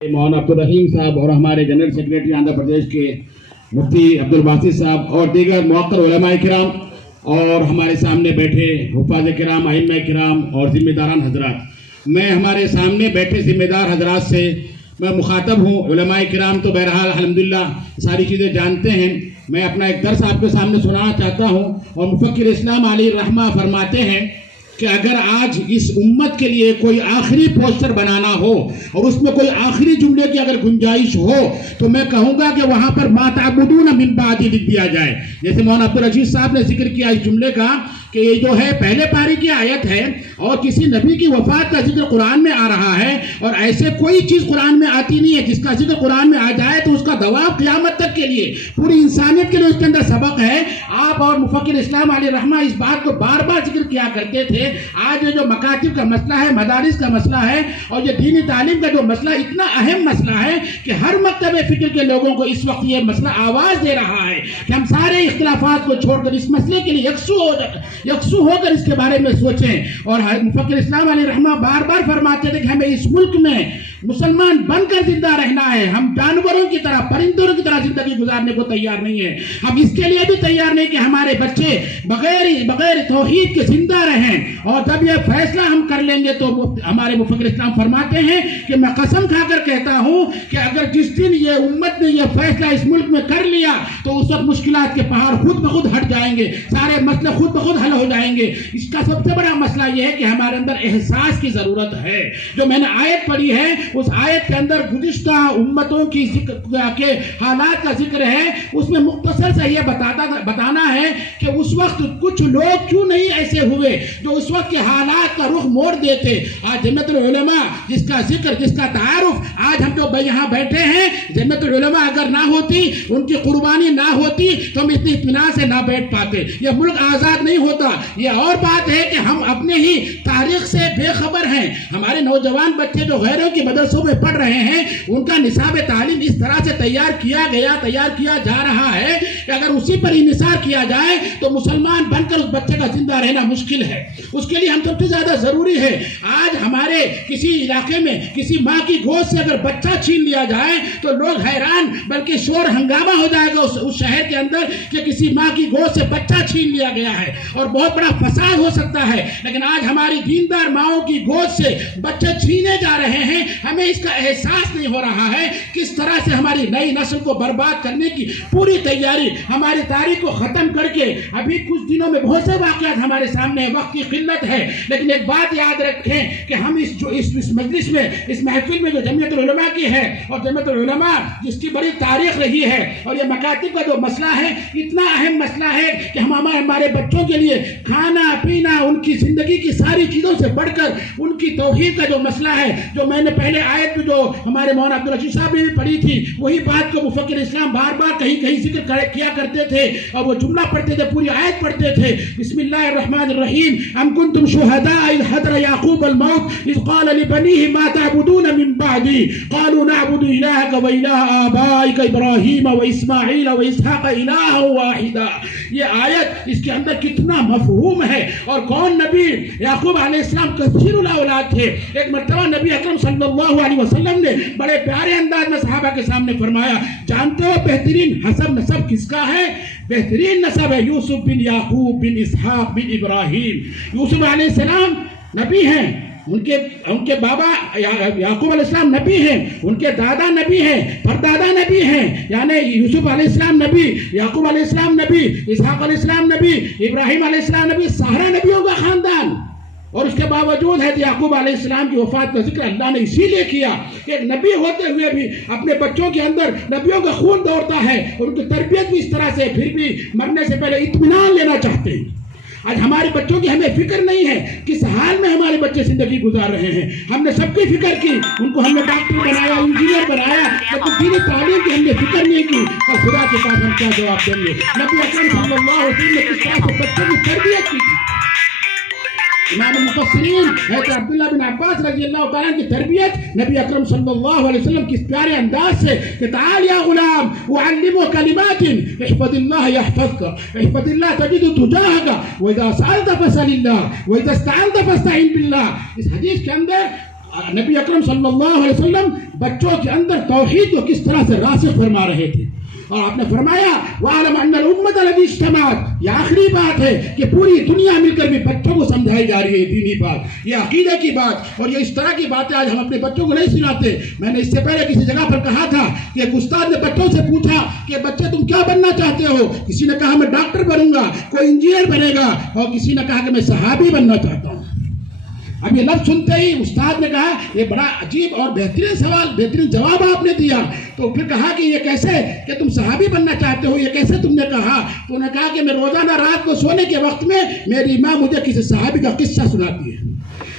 مولانا عبدالرحیم صاحب اور ہمارے جنرل سیکریٹری آندھرا پردیش کے مفتی عبدالباسط صاحب اور دیگر موقر علماء کرام اور ہمارے سامنے بیٹھے حفاظ کرام، ائمہ کرام اور ذمہ داران حضرات، میں ہمارے سامنے بیٹھے ذمہ دار حضرات سے میں مخاطب ہوں۔ علماء کرام تو بہرحال الحمدللہ ساری چیزیں جانتے ہیں، میں اپنا ایک درس آپ کے سامنے سنانا چاہتا ہوں۔ اور مفکر اسلام علیہ الرحمہ فرماتے ہیں کہ اگر آج اس امت کے لیے کوئی آخری پوسٹر بنانا ہو اور اس میں کوئی آخری جملے کی اگر گنجائش ہو تو میں کہوں گا کہ وہاں پر ما تعبدون من بعدی لکھ دیا جائے۔ جیسے مولانا عبدالرشید صاحب نے ذکر کیا اس جملے کا کہ یہ جو ہے پہلے پاری کی آیت ہے اور کسی نبی کی وفات کا ذکر قرآن میں آ رہا ہے، اور ایسے کوئی چیز قرآن میں آتی نہیں ہے جس کا ذکر قرآن میں آ جائے تو اس کا دوام قیامت تک کے لیے، پوری انسانیت کے لیے اس کے اندر سبق ہے۔ آپ اور مفکر اسلام علیہ الرحمہ اس بات کو بار بار ذکر کیا کرتے تھے۔ آج یہ جو مکاتب کا مسئلہ ہے، مدارس کا مسئلہ ہے اور یہ دینی تعلیم کا جو مسئلہ اتنا اہم مسئلہ ہے کہ ہر مکتب فکر کے لوگوں کو اس وقت یہ مسئلہ آواز دے رہا ہے کہ ہم سارے اختلافات کو چھوڑ کر اس مسئلے کے لیے یکسو ہو کر اس کے بارے میں سوچیں۔ اور مفکر اسلام علیہ الرحمہ بار بار فرماتے تھے کہ ہمیں اس ملک میں مسلمان بن کر زندہ رہنا ہے، ہم جانوروں کی طرح، پرندوں کی طرح زندگی گزارنے کو تیار نہیں ہے۔ ہم اس کے لیے بھی تیار نہیں کہ ہمارے بچے بغیر توحید کے زندہ رہیں، اور جب یہ فیصلہ ہم کر لیں گے تو ہمارے مفکر اسلام فرماتے ہیں کہ میں قسم کھا کر کہتا ہوں کہ اگر جس دن یہ امت نے یہ فیصلہ اس ملک میں کر لیا تو اس وقت مشکلات کے پہاڑ خود بخود ہٹ جائیں گے، سارے مسئلے خود بخود حل ہو جائیں گے۔ اس کا سب سے بڑا مسئلہ یہ ہے کہ ہمارے اندر احساس کی ضرورت ہے۔ جو میں نے آیت پڑھی ہے اس آیت کے اندر گزشتہ امتوں کی کے حالات کا ذکر ہے، اس میں مختصر سے یہ بتانا ہے کہ اس وقت کچھ لوگ کیوں نہیں ایسے ہوئے جو اس وقت کے حالات کا رخ موڑ دیتے۔ آج جمعیت العلماء جس کا ذکر، جس کا تعارف آج ہم جو یہاں بیٹھے ہیں، جمعیت العلماء اگر نہ ہوتی، ان کی قربانی نہ ہوتی تو ہم اتنی اطمینان سے نہ بیٹھ پاتے، یہ ملک آزاد نہیں ہوتا۔ یہ اور بات ہے کہ ہم اپنے ہی تاریخ سے بے خبر ہیں۔ ہمارے نوجوان بچے جو غیروں کی مدرسوں میں پڑھ رہے ہیں، ان کا نصاب تعلیم اس طرح سے تیار کیا جا رہا ہے کہ اگر اسی پر انحصار کیا جائے تو مسلمان بن کر اس بچے کا زندہ رہنا مشکل ہے۔ اس کے لیے ہم سب سے زیادہ ضروری ہے، آج ہمارے کسی علاقے میں کسی ماں کی گود سے اگر بچہ چھین لیا جائے تو لوگ حیران، بلکہ شور ہنگامہ ہو جائے گا اس شہر کے اندر کہ کسی ماں کی گود سے بچہ چھین لیا گیا ہے، اور بہت بڑا فساد ہو سکتا ہے۔ لیکن آج ہماری دیندار ماؤں کی گود سے بچے چھینے جا رہے ہیں، ہمیں اس کا احساس نہیں ہو رہا ہے کس طرح سے ہماری نئی نسل کو برباد کرنے کی پوری تیاری، ہماری تاریخ کو ختم کر کے ابھی کچھ دنوں میں بہت سے واقعات ہمارے سامنے، وقت کی قلت ہے، لیکن ایک بات یاد رکھیں کہ ہم اس مجلس میں، اس محفل میں جو جمعیت العلماء کی ہے، اور جمعیت العلماء جس کی بڑی تاریخ رہی ہے، اور یہ مکاتب کا جو مسئلہ ہے اتنا اہم مسئلہ ہے کہ ہم ہمارے بچوں کے لیے کھانا پینا، ان کی زندگی کی ساری چیزوں سے بڑھ کر ان کی توحید کا جو مسئلہ ہے، جو میں نے پہلے آیت میں جو ہمارے مولانا عبدالرشید صاحب نے بھی پڑھی تھی، وہی بات کو مفکر اسلام بار بار کہیں ذکر کیا کرتے تھے، اور وہ جملہ پڑھتے تھے، پوری آیت پڑھتے تھے۔ بسم اللہ الرحمن الرحیم، ام کنتم شہداء اذ حضر یعقوب الموت اذ قال لبنیہ ما تعبدون من بعدی قالوا نعبد الہک و الہ آبائک ابراہیم و اسماعیل و اسحاق الہا واحدا۔ یہ آیت، اس کے اندر کتنا مفہوم ہے، اور کون نبی؟ یعقوب علیہ السلام کثیر الاولاد تھے۔ ایک مرتبہ نبی اکرم صلی اللہ علیہ وسلم نے بڑے پیارے انداز میں صحابہ کے سامنے فرمایا، جانتے ہو بہترین حسب نسب کس کا ہے؟ بہترین نسب ہے یوسف بن یعقوب بن اسحاق بن ابراہیم۔ یوسف علیہ السلام نبی ہیں، ان کے بابا یعقوب علیہ السلام نبی ہیں، ان کے دادا نبی ہیں، پردادا نبی ہیں، یعنی یوسف علیہ السلام نبی، یعقوب علیہ السلام نبی، اسحاق علیہ السلام نبی، ابراہیم علیہ السلام نبی، سارا نبیوں کا خاندان۔ اور اس کے باوجود ہے یعقوب علیہ السلام کی وفات کا ذکر اللہ نے اسی لیے کیا کہ ایک نبی ہوتے ہوئے بھی اپنے بچوں کے اندر نبیوں کا خون دوڑتا ہے، اور ان کی تربیت بھی اس طرح سے، پھر بھی مرنے سے پہلے اطمینان لینا چاہتے ہیں۔ آج ہمارے بچوں کی ہمیں فکر نہیں ہے کس حال میں ہمارے بچے زندگی گزار رہے ہیں۔ ہم نے سب کی فکر کی، ان کو ہم نے ڈاکٹر بنایا، انجینئر بنایا، لیکن دینی تعلیم کی ہم نے فکر نہیں کی، اور خدا کے پاس ہم کیا جواب دیں گے؟ نبی اکرم صلی اللہ علیہ وسلم نے کس طرح سے بچوں کی تربیت کی تھی۔ امام المفسرین حضرت عبداللہ بن عباس رضی اللہ تعالیٰ کی تربیت نبی اکرم صلی اللہ علیہ وسلم کس پیارے انداز سے کہ تعال یا غلام اعلمک کلمات احفظ اللہ یحفظک احفظ اللہ تجد تجاہک واذا سألت فاسأل اللہ واذا استعنت فاستعن باللہ۔ اس حدیث کے اندر नबी अकरम सल्लल्लाहु अलैहि वसल्लम बच्चों के अंदर तौहीद को किस तरह से रासिख फरमा रहे थे। और आपने फरमाया वालम अन्नल उम्मत लदी इज्तमाअत, ये आखिरी बात है कि पूरी दुनिया मिलकर भी बच्चों को समझाई जा रही है दीनी बात, ये अकीदे की बात। और ये इस तरह की बातें आज हम अपने बच्चों को नहीं सुनाते। मैंने इससे पहले किसी जगह पर कहा था कि एक उस्ताद ने बच्चों से पूछा कि बच्चे तुम क्या बनना चाहते हो? किसी ने कहा मैं डॉक्टर बनूंगा, कोई इंजीनियर बनेगा, और किसी ने कहा कि मैं सहाबी बनना चाहता हूँ। अब ये लफ्ज़ सुनते ही उस्ताद ने कहा ये बड़ा अजीब और बेहतरीन सवाल, बेहतरीन जवाब आपने दिया। तो फिर कहा कि ये कैसे कि तुम सहाबी बनना चाहते हो, ये कैसे तुमने कहा? तो उन्होंने कहा कि मैं रोज़ाना रात को सोने के वक्त में मेरी माँ मुझे किसी सहाबी का किस्सा सुनाती है,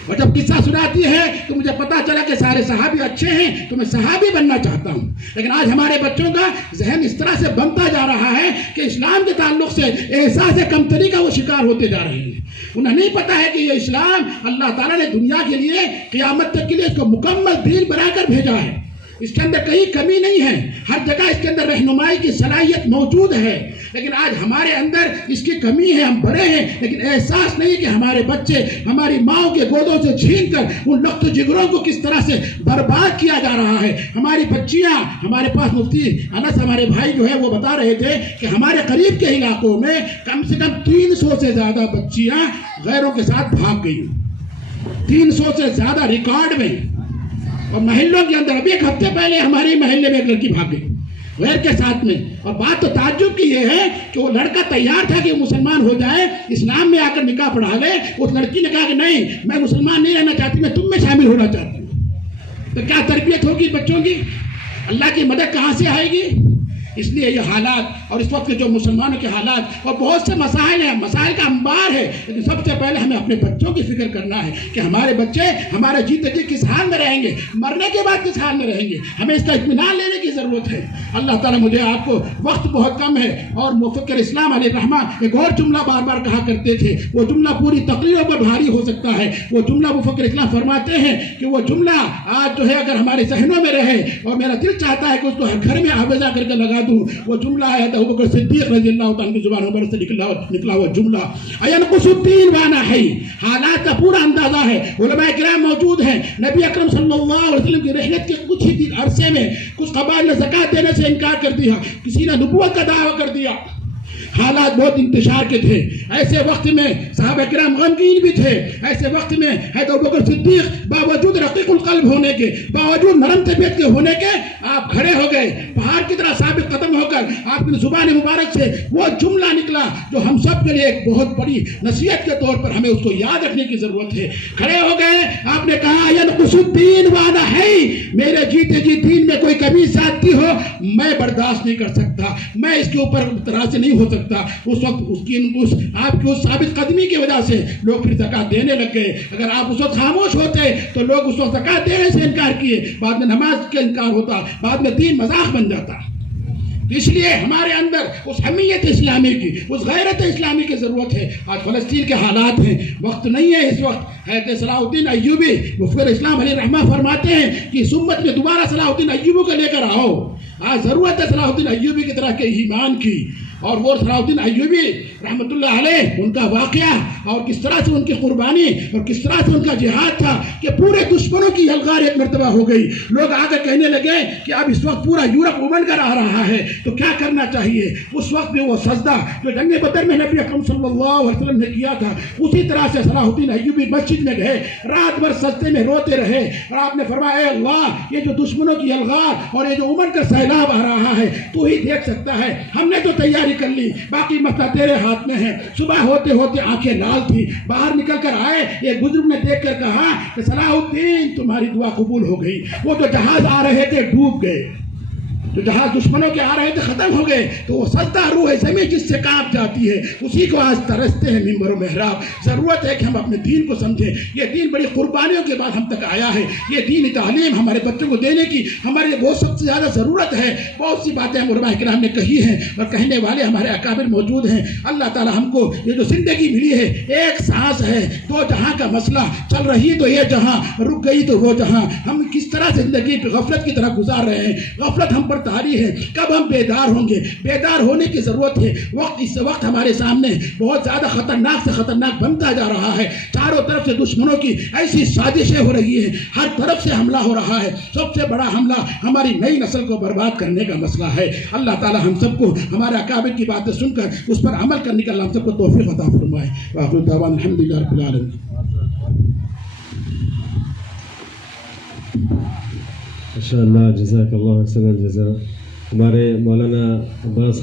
और जब किस्सा सुनाती है तो मुझे पता चला कि सारे सहाबी अच्छे हैं, तो मैं सहाबी बनना चाहता हूँ। लेकिन आज हमारे बच्चों का जहन इस तरह से बनता जा रहा है कि इस्लाम के ताल्लुक से एहसास कमतरी का वो शिकार होते जा रहे हैं। उन्हें नहीं पता है कि ये इस्लाम अल्लाह ताला ने दुनिया के लिए क़यामत तक के लिए इसको मुकम्मल दीन बनाकर भेजा है। इसके अंदर कहीं कमी नहीं है, हर जगह इसके अंदर रहनुमाई की सलाहियत मौजूद है। लेकिन आज हमारे अंदर इसकी कमी है, हम बड़े हैं लेकिन एहसास नहीं कि हमारे बच्चे हमारी माओ के गोदों से छीन कर उन लख्त जिगरों को किस तरह से बर्बाद किया जा रहा है। हमारी बच्चियां, हमारे पास मुफ्ती अनस हमारे भाई जो है वो बता रहे थे कि हमारे करीब के इलाकों में कम से कम 300 से ज़्यादा बच्चियां गैरों के साथ भाग गई, 300 से ज़्यादा रिकॉर्ड में। और महल्लों के अंदर अभी एक हफ्ते पहले हमारे महल्ले में एक लड़की भाग गई गैर के साथ में। और बात तो ताज्जुब की ये है कि वो लड़का तैयार था कि मुसलमान हो जाए, इस्लाम में आकर निकाह पढ़ा ले। उस लड़की ने कहा कि नहीं, मैं मुसलमान नहीं रहना चाहती, मैं तुम में शामिल होना चाहती हूँ। तो क्या तरबियत होगी बच्चों की? अल्लाह की मदद कहाँ से आएगी? इसलिए ये हालात और इस वक्त के जो मुसलमानों के हालात और बहुत से मसाइल हैं, मसाइल का अंबार है। लेकिन सबसे पहले हमें अपने बच्चों की फिक्र करना है कि हमारे बच्चे हमारे जीते जी किस हाल में रहेंगे, मरने के बाद किस हाल में रहेंगे। हमें इसका इत्मीनान लेने की ज़रूरत है। अल्लाह ताला मुझे आपको, वक्त बहुत कम है, और मुफक्किर इस्लाम अलैहिर्रहमत एक और जुमला बार बार कहा करते थे, वो जुमला पूरी तकरीरों पर भारी हो सकता है। वो जुमला मुफक्किर इस्लाम फरमाते हैं कि वो जुमला आज जो है अगर हमारे ज़हनों में रहे और मेरा दिल चाहता है कि उसको हर घर में आवेजा करके लगा दूं, वो जुमला है अबू बकर सिद्दीक रज़ियल्लाहु ताला की जुबान मुबारक से निकला हुआ जुमला, अयनकुसुद्दीन वाना है। हालात का पूरा अंदाजा है, उलमाए किराम मौजूद हैं। नबी अकरम सल्लल्लाहु अलैहि वसल्लम की रहमत के कुछ ही अरसे में कुछ कबाइल ने ज़कात देने से इनकार कर दिया, किसी ने नबुव्वत का दावा कर दिया। हालात बहुत इंतशार के थे। ऐसे वक्त में सहाबा किराम गमगीन भी थे। ऐसे वक्त में हज़रत अबू बकर सिद्दीक बावजूद रक़ीक़ुल क़ल्ब होने के, बावजूद नरम तबीयत के होने के, आप खड़े हो गए, पहाड़ की तरह साबित कदम होकर आपकी ज़ुबान मुबारक से वो जुमला निकला जो हम सब के लिए एक बहुत बड़ी नसीहत के तौर पर हमें उसको याद रखने की ज़रूरत है। खड़े हो गए, आपने कहा यनकुसुद्दीन वाना है, मेरे जीते जी दीन में कोई कमी ज़्यादती हो मैं बर्दाश्त नहीं कर सकता, मैं इसके ऊपर तराज़ नहीं हो सकता। उस वक्त आपकी उस साबित कदमी की वजह से लोग फिर ज़कात देने लग गए। अगर आप उस वक्त खामोश होते तो लोग उस वक्त ज़कात देने से इनकार किए, बाद में नमाज का इनकार होता, बाद में दीन मजाक बन जाता। तो इसलिए हमारे अंदर उस हमीयत इस्लामी की, उस गैरत इस्लामी की ज़रूरत है। आज फ़लस्तीन के हालात हैं, वक्त नहीं है इस वक्त। हज़रत सलाहुद्दीन अय्यूबी मुफ़्ती इस्लाम अलैहिर्रहमत फरमाते हैं कि इस उम्मत में दोबारा सलाहुद्दीन अय्यूबी को लेकर आओ। आज ज़रूरत है सलाहुद्दीन अय्यूबी की तरह के ईमान की। और वो सलाहुद्दीन अय्यूबी रहमतुल्लाह अलैह उनका वाक़या और किस तरह से उनकी कुर्बानी और किस तरह से उनका जिहाद था कि पूरे दुश्मनों की यलगार एक मरतबा हो गई। लोग आकर कहने लगे कि अब इस वक्त पूरा यूरोप उमड़ कर आ रहा है तो क्या करना चाहिए। उस वक्त में वो सजदा जो जंग बदर में नबी अकरम सल्लल्लाहु अलैहि वसल्लम ने किया था, उसी तरह से सलाहुद्दीन अय्यूबी मस्जिद में गए, रात भर सजदे में रोते रहे और आपने फरमाया अल्लाह, ये जो दुश्मनों की यलगार और ये जो उमड़ कर सैलाब आ रहा है तू ही देख सकता है। हमने तो तैयारी कर ली, बाकी मसला तेरे हाथ में है। सुबह होते होते आंखें लाल थी, बाहर निकल कर आए, एक बुजुर्ग ने देख कर कहा कि सलाहुद्दीन तुम्हारी दुआ कबूल हो गई। वो जो जहाज आ रहे थे डूब गए, जो जहाज दुश्मनों के आ रहे थे खत्म हो गए। तो वो सजदा रूह है, ज़मीन जिससे कांप जाती है, उसी को आज तरसते हैं मिंबर और मेहराब। ज़रूरत है कि हम अपने दीन को समझें। ये दीन बड़ी कुर्बानियों के बाद हम तक आया है। ये दीन तालीम हमारे बच्चों को देने की हमारे लिए बहुत सबसे ज़्यादा ज़रूरत है। बहुत सी बातें उलमाए किराम ने कही हैं और कहने वाले हमारे अकाबिर मौजूद हैं। अल्लाह ताला हमको ये जो ज़िंदगी मिली है, एक सांस है, दो जहाँ का मसला चल रही तो ये जहाँ, रुक गई तो वो जहाँ। हम किस तरह से ज़िंदगी गफलत की तरह गुजार रहे हैं। गफलत हम पर طاری ہے. کب ہم بیدار ہوں گے؟ بیدار ہونے کی ضرورت ہے. اس وقت ہمارے سامنے بہت زیادہ خطرناک سے خطرناک بنتا جا رہا ہے. چاروں طرف سے دشمنوں کی ایسی سازشیں ہو رہی ہیں, ہر طرف سے حملہ ہو رہا ہے. سب سے بڑا حملہ ہماری نئی نسل کو برباد کرنے کا مسئلہ ہے. اللہ تعالی ہم سب کو ہمارے اکابر کی باتیں سن کر اس پر عمل کرنے کا اللہ ہم سب کو توفیق عطا فرمائے. وآخر دعوانا الحمدللہ رب العالمین. ماشاء اللہ, جزاک اللہ احسن الجزاء. ہمارے مولانا عباس